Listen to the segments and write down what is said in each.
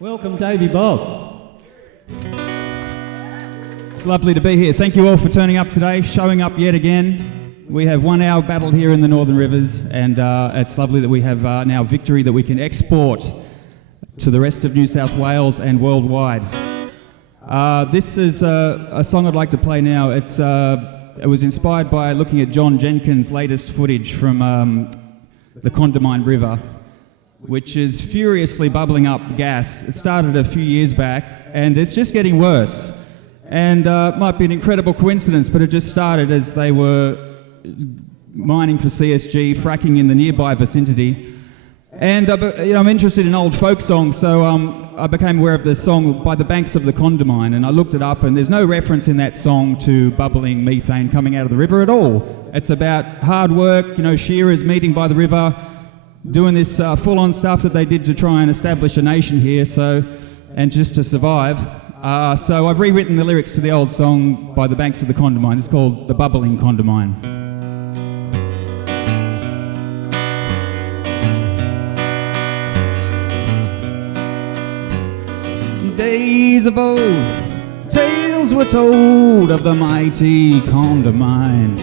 Welcome, Davey Bob. It's lovely to be here. Thank you all for turning up today, showing up yet again. We have 1 hour battle here in the Northern Rivers, and it's lovely that we have now victory that we can export to the rest of New South Wales and worldwide. This is a song I'd like to play now. It was inspired by looking at John Jenkins' latest footage from the Condamine River, which is furiously bubbling up gas. It started a few years back, and it's just getting worse. And it might be an incredible coincidence, but it just started as they were mining for CSG, fracking in the nearby vicinity. And I'm interested in old folk songs, so I became aware of the song By the Banks of the Condamine, and I looked it up, and there's no reference in that song to bubbling methane coming out of the river at all. It's about hard work, shearers meeting by the river, doing this full-on stuff that they did to try and establish a nation here, and just to survive. So I've rewritten the lyrics to the old song By the Banks of the Condamine. It's called The Bubbling Condamine. Days of old, tales were told of the mighty Condamine,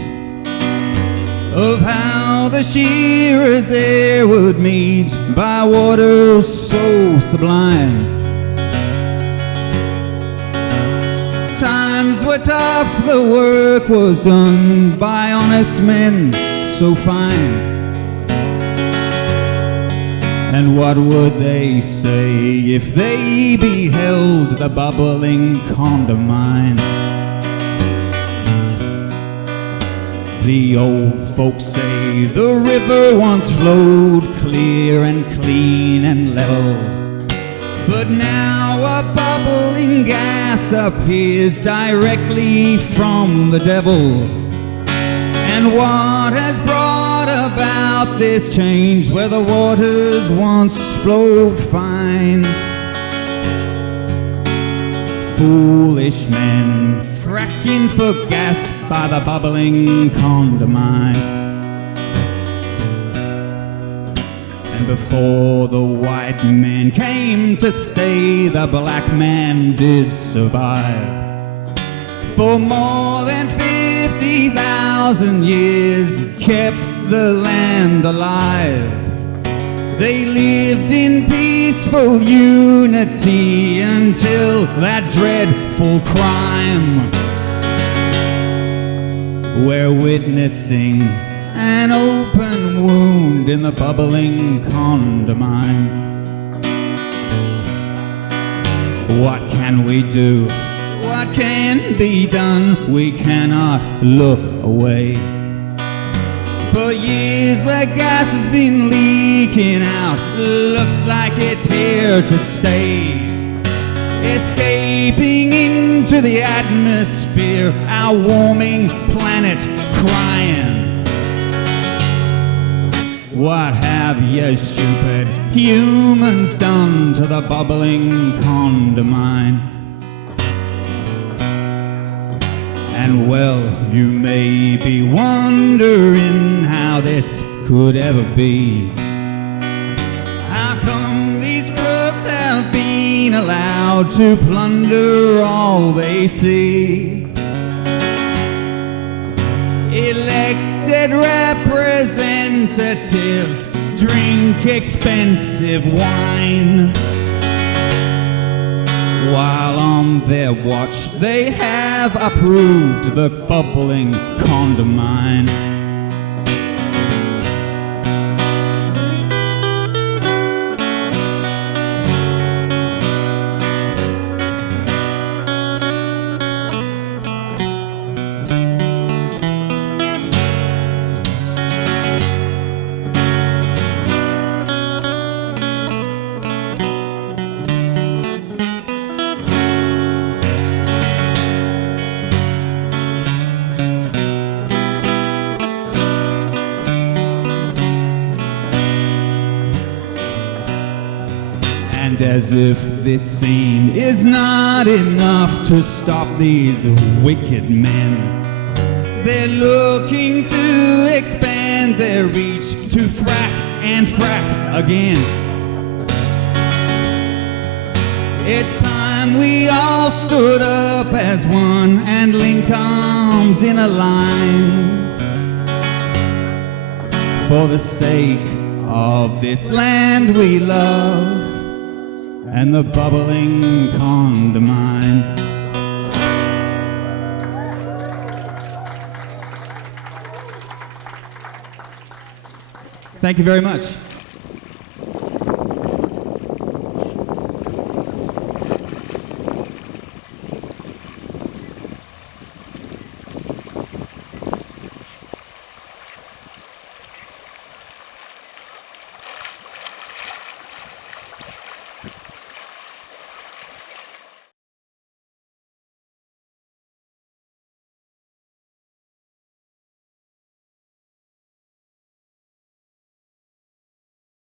of how the shearers there would meet by waters so sublime. Times were tough, the work was done by honest men so fine. And what would they say if they beheld the bubbling Condamine? The old folks say the river once flowed clear and clean and level, but now a bubbling gas appears directly from the devil. And what has brought about this change where the waters once flowed fine? Foolish men fracking for gas by the bubbling Condamine. And before the white man came to stay, the black man did survive. For more than 50,000 years he kept the land alive. They lived in peaceful unity until that dreadful crime. We're witnessing an open wound in the bubbling Condamine. What can we do? What can be done? We cannot look away. For years the gas has been leaking out. Looks like it's here to stay. Escaping into the atmosphere, our warming planet crying. What have you stupid humans done to the bubbling Condamine? And well, you may be wondering how this could ever be. How come these crooks have been allowed to plunder all they see? Elected representatives drink expensive wine, while on their watch they have approved the bubbling Condamine. And as if this scene is not enough to stop these wicked men, they're looking to expand their reach to frack and frack again. It's time we all stood up as one and linked arms in a line for the sake of this land we love and the bubbling condamine. Thank you very much.